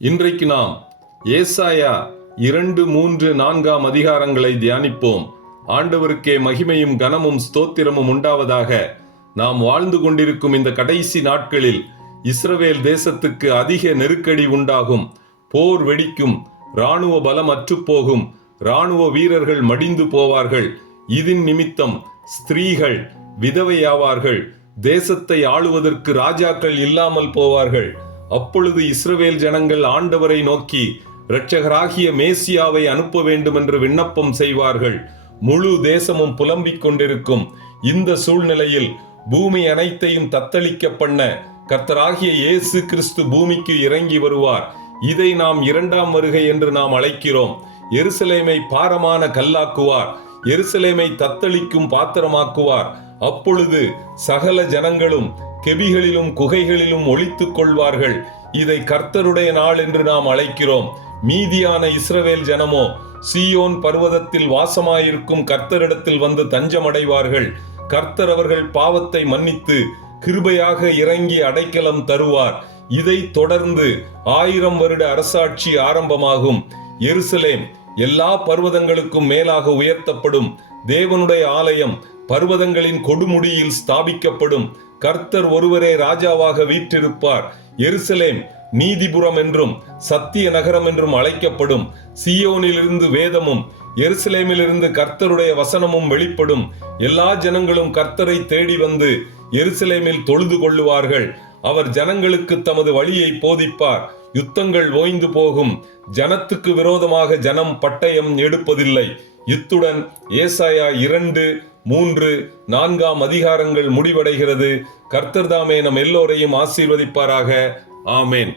இன்றைக்கு நாம் ஏசாயா 2, 3, 4 அதிகாரங்களை தியானிப்போம். ஆண்டவருக்கே மகிமையும் கனமும் ஸ்தோத்திரமும் உண்டாவதாக. நாம் வாழ்ந்து கொண்டிருக்கும் இந்த கடைசி நாட்களில் இஸ்ரவேல் தேசத்துக்கு அதிக நெருக்கடி உண்டாகும். போர் வெடிக்கும், இராணுவ பலம் அற்றுப்போகும், இராணுவ வீரர்கள் மடிந்து போவார்கள். இதன் நிமித்தம் ஸ்திரீகள் விதவையாவார்கள். தேசத்தை ஆளுவதற்கு ராஜாக்கள் இல்லாமல் போவார்கள். அப்பொழுது இஸ்ரவேல் ஜனங்கள் ஆண்டவரை நோக்கி இரட்சகராகிய மேசியாவை அனுப்ப வேண்டும் என்று விண்ணப்பம் செய்வார்கள். முழு தேசமும் புலம்பிக் கொண்டிருக்கும். இந்த சூழ்நிலையில் பூமி அனைத்தையும் தத்தளிக்க பண்ண கர்த்தராகிய இயேசு கிறிஸ்து பூமிக்கு இறங்கி வருவார். இதை நாம் 2ஆம் வருகை என்று நாம் அழைக்கிறோம். எருசலேமை பாரமான கல்லாக்குவார். எருசலேமை தத்தளிக்கும் பாத்திரமாக்குவார். அப்பொழுது சகல ஜனங்களும் கெபிகளிலும் குகைகளிலும் ஒளித்துக் கொள்வார்கள். இதை கர்த்தருடைய நாள் என்று நாம் அழைக்கிறோம். மீதியான இஸ்ரவேல் ஜனமோ சீயோன் பர்வதத்தில் வாசமாயிருக்கும் கர்த்தரிடத்தில் வந்து தஞ்சமடைவார்கள். கர்த்தர் அவர்கள் பாவத்தை மன்னித்து கிருபையாக இறங்கி அடைக்கலம் தருவார். இதை தொடர்ந்து 1000 வருட அரசாட்சி ஆரம்பமாகும். எருசலேம் எல்லா பர்வதங்களுக்கும் மேலாக உயர்த்தப்படும். தேவனுடைய ஆலயம் பர்வதங்களின் கொடுமுடியில் ஸ்தாபிக்கப்படும். கர்த்தர் ஒருவரே ராஜாவாக வீற்றிருப்பார். எருசலேம் நீதிபுரம் என்றும் சத்திய நகரம் என்றும் அழைக்கப்படும். சீயோனிலிருந்து வேதமும் எருசலேமிலிருந்து கர்த்தருடைய வசனமும் வெளிப்படும். எல்லா ஜனங்களும் கர்த்தரை தேடி வந்து எருசலேமில் தொழுது கொள்ளுவார்கள். அவர் ஜனங்களுக்கு தமது வழியை போதிப்பார். யுத்தங்கள் ஓய்ந்து போகும். ஜனத்துக்கு விரோதமாக ஜனம் பட்டயம் எடுப்பதில்லை. இத்துடன் ஏசாயா 2, 3, 4 அதிகாரங்கள் முடிவடைகிறது. கர்த்தர் தாமே நம் எல்லோரையும் ஆசீர்வதிப்பாராக. ஆமேன்.